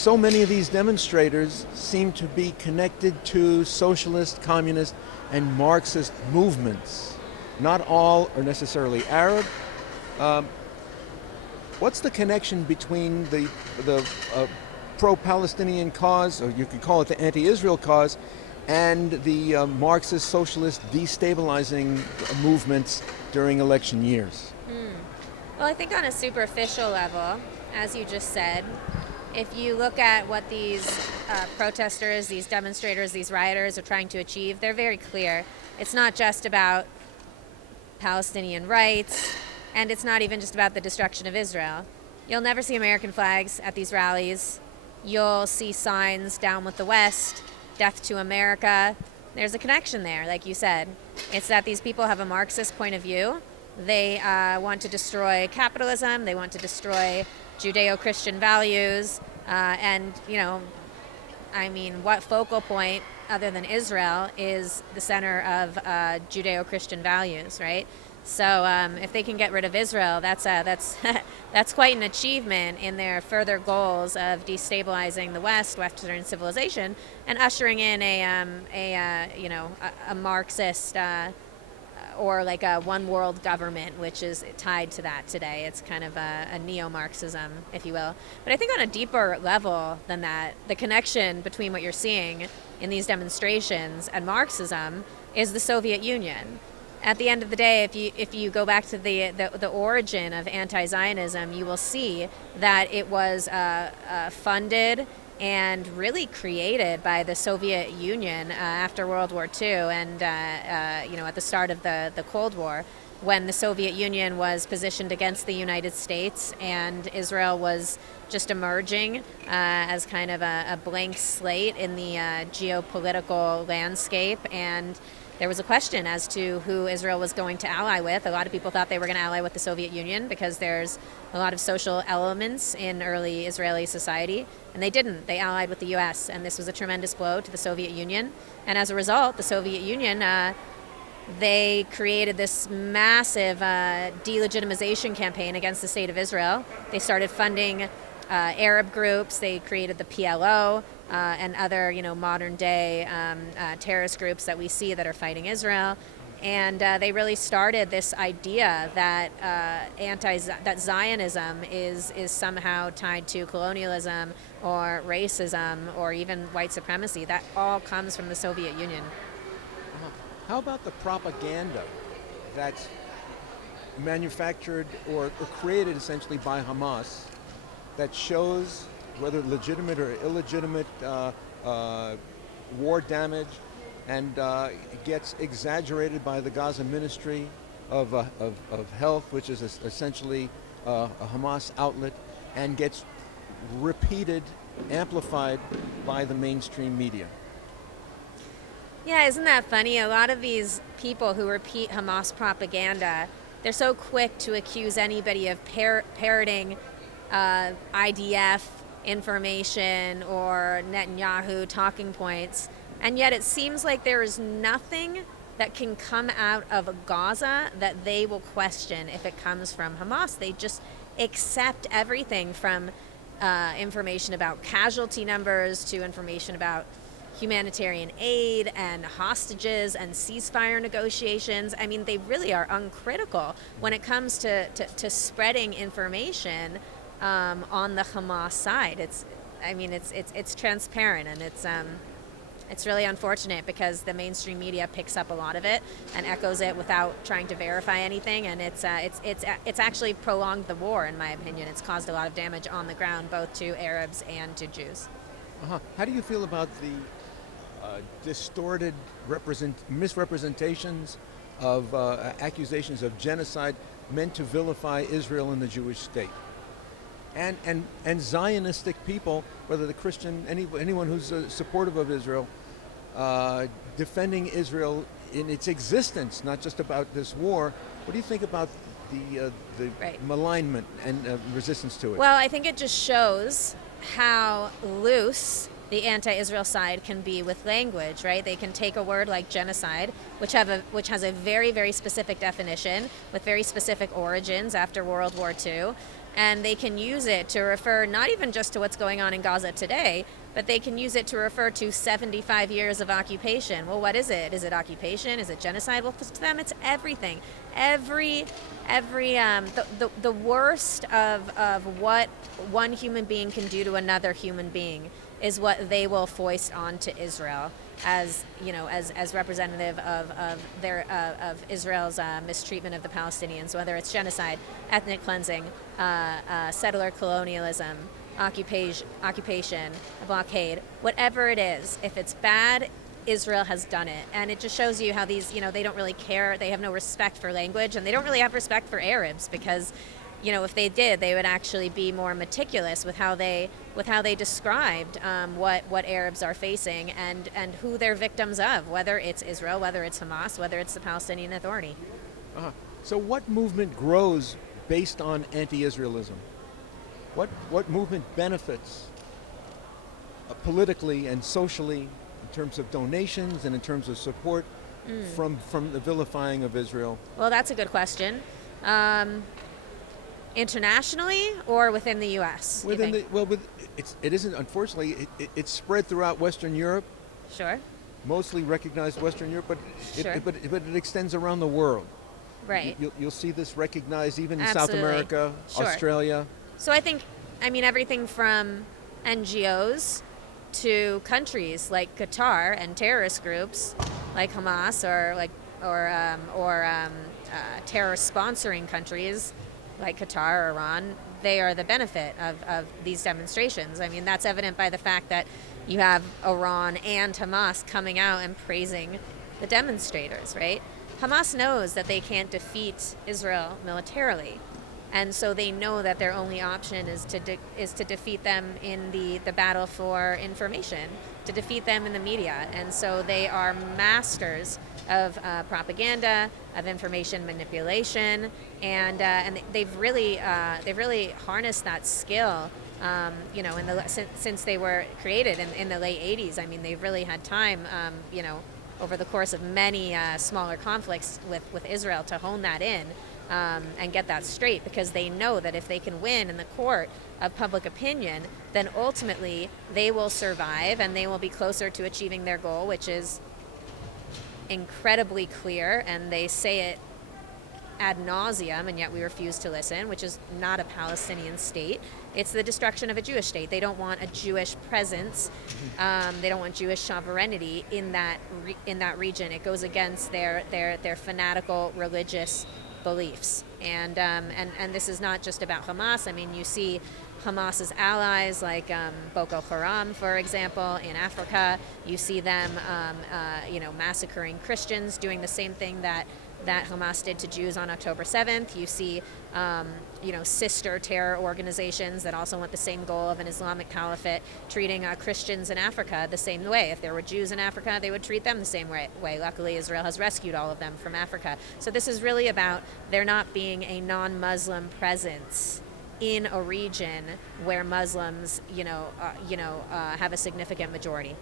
so many of these demonstrators seem to be connected to socialist, communist, and Marxist movements. Not all are necessarily Arab. Um, what's the connection between the pro-Palestinian cause, or you could call it the anti-Israel cause, and the Marxist socialist destabilizing movements during election years? Well, I think on a superficial level, as you just said, if you look at what these protesters, these demonstrators, these rioters are trying to achieve, they're very clear. It's not just about Palestinian rights, and it's not even just about the destruction of Israel. You'll never see American flags at these rallies. You'll see signs, down with the West, death to America. There's a connection there, like you said. It's that these people have a Marxist point of view. They want to destroy capitalism. They want to destroy Judeo-Christian values. And, what focal point other than Israel is the center of Judeo-Christian values, right? So if they can get rid of Israel, that's that's quite an achievement in their further goals of destabilizing the Western civilization, and ushering in a Marxist or like a one world government, which is tied to that today. It's kind of a neo-Marxism, if you will. But I think on a deeper level than that, the connection between what you're seeing in these demonstrations and Marxism is the Soviet Union. At the end of the day, if you go back to the origin of anti-Zionism, you will see that it was funded and really created by the Soviet Union after World War II, and at the start of the Cold War, when the Soviet Union was positioned against the United States and Israel was just emerging as kind of a blank slate in the geopolitical landscape. And there was a question as to who Israel was going to ally with. A lot of people thought they were going to ally with the Soviet Union because there's a lot of social elements in early Israeli society, and they didn't. They allied with the U.S., and this was a tremendous blow to the Soviet Union. And as a result, the Soviet Union, they created this massive delegitimization campaign against the state of Israel. They started funding Arab groups. They created the PLO and other, modern day terrorist groups that we see that are fighting Israel. And they really started this idea that that Zionism is somehow tied to colonialism or racism or even white supremacy. That all comes from the Soviet Union. How about the propaganda that's manufactured or created essentially by Hamas that shows whether legitimate or illegitimate war damage, and gets exaggerated by the Gaza Ministry of Health, which is essentially a Hamas outlet, and gets repeated, amplified by the mainstream media? Yeah, isn't that funny? A lot of these people who repeat Hamas propaganda, they're so quick to accuse anybody of parroting IDF information or Netanyahu talking points. And yet it seems like there is nothing that can come out of Gaza that they will question if it comes from Hamas. They just accept everything from information about casualty numbers to information about humanitarian aid and hostages and ceasefire negotiations. I mean, they really are uncritical when it comes to spreading information on the Hamas side. It's transparent, and it's really unfortunate because the mainstream media picks up a lot of it and echoes it without trying to verify anything, and it's actually prolonged the war, in my opinion. It's caused a lot of damage on the ground, both to Arabs and to Jews. How do you feel about the distorted misrepresentations of accusations of genocide meant to vilify Israel and the Jewish state? And Zionistic people, whether the Christian, anyone who's supportive of Israel, defending Israel in its existence, not just about this war. What do you think about the Right. malignment and resistance to it? Well, I think it just shows how loose the anti-Israel side can be with language, right? They can take a word like genocide, which has a very, very specific definition with very specific origins after World War II, And they can use it to refer not even just to what's going on in Gaza today, but they can use it to refer to 75 years of occupation. Well, what is it? Is it occupation? Is it genocide? Well, to them, it's everything. The worst of what one human being can do to another human being is what they will foist onto Israel as, you know, as representative of Israel's mistreatment of the Palestinians, whether it's genocide, ethnic cleansing, settler colonialism, occupation, blockade, whatever it is. If it's bad, Israel has done it. And it just shows you how these, you know, they don't really care. They have no respect for language, and they don't really have respect for Arabs, because, you know, if they did, they would actually be more meticulous with how they described what Arabs are facing and who they're victims of, whether it's Israel, whether it's Hamas, whether it's the Palestinian Authority. So what movement grows based on anti-Israelism? What movement benefits politically and socially in terms of donations and in terms of support from the vilifying of Israel? Well, that's a good question. Internationally or within the U.S.? It isn't, unfortunately. It's spread throughout Western Europe. Sure. Mostly recognized Western Europe, but Sure. it extends around the world. Right. You'll see this recognized even in Absolutely. South America, Sure. Australia. So I mean, everything from NGOs to countries like Qatar and terrorist groups like Hamas or terror sponsoring countries like Qatar or Iran, they are the benefit of these demonstrations. I mean, that's evident by the fact that you have Iran and Hamas coming out and praising the demonstrators, right? Hamas knows that they can't defeat Israel militarily, and so they know that their only option is to defeat them in the battle for information, to defeat them in the media. And so they are masters of propaganda, of information manipulation, and they've really harnessed that skill. You know, since they were created in the late 80s. I mean, they've really had time, you know, over the course of many smaller conflicts with Israel to hone that in. And get that straight, because they know that if they can win in the court of public opinion, then ultimately they will survive and they will be closer to achieving their goal, which is incredibly clear, and they say it ad nauseum, and yet we refuse to listen, which is not a Palestinian state. It's the destruction of a Jewish state. They don't want a Jewish presence. They don't want Jewish sovereignty in that region. It goes against their fanatical religious beliefs. And this is not just about Hamas. I mean, you see Hamas's allies like Boko Haram, for example, in Africa. You see them, you know, massacring Christians, doing the same thing that Hamas did to Jews on October 7th. You see, you know, sister terror organizations that also want the same goal of an Islamic caliphate, treating Christians in Africa the same way. If there were Jews in Africa, they would treat them the same way. Luckily, Israel has rescued all of them from Africa. So this is really about there not being a non-Muslim presence in a region where Muslims, have a significant majority.